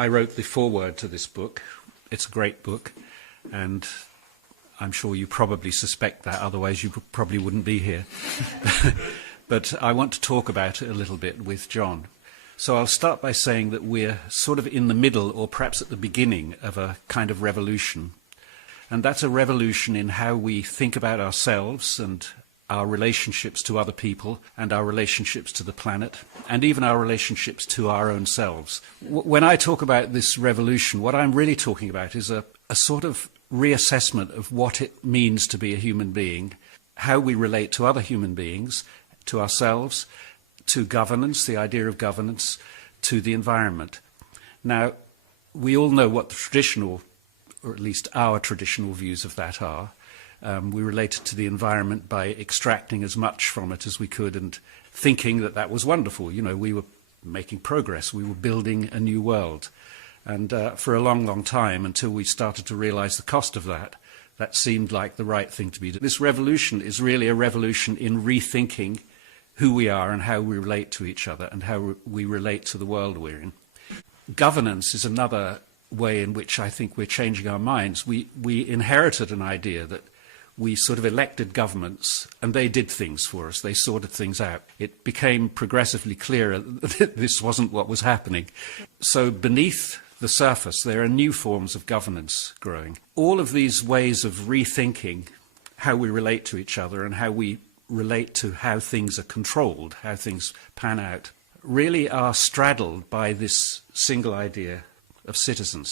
I wrote the foreword to this book. It's a great book, and I'm sure you probably suspect that, otherwise you probably wouldn't be here. But I want to talk about it a little bit with Jon. So I'll start by saying that we're sort of in the middle, or perhaps at the beginning, of a kind of revolution. And that's a revolution in how we think about ourselves and our relationships to other people and our relationships to the planet and even our relationships to our own selves. When I talk about this revolution, what I'm really talking about is a sort of reassessment of what it means to be a human being, how we relate to other human beings, to ourselves, to governance, the idea of governance, to the environment. Now, we all know what the traditional, or at least our traditional views of that are. We related to the environment by extracting as much from it as we could and thinking that that was wonderful. You know, we were making progress. We were building a new world. And for a long, long time, until we started to realize the cost of that, that seemed like the right thing to be doing. This revolution is really a revolution in rethinking who we are and how we relate to each other and how we relate to the world we're in. Governance is another way in which I think we're changing our minds. We inherited an idea that we sort of elected governments and they did things for us. They sorted things out. It became progressively clearer that this wasn't what was happening. So beneath the surface, there are new forms of governance growing. All of these ways of rethinking how we relate to each other and how we relate to how things are controlled, how things pan out, really are straddled by this single idea of citizens.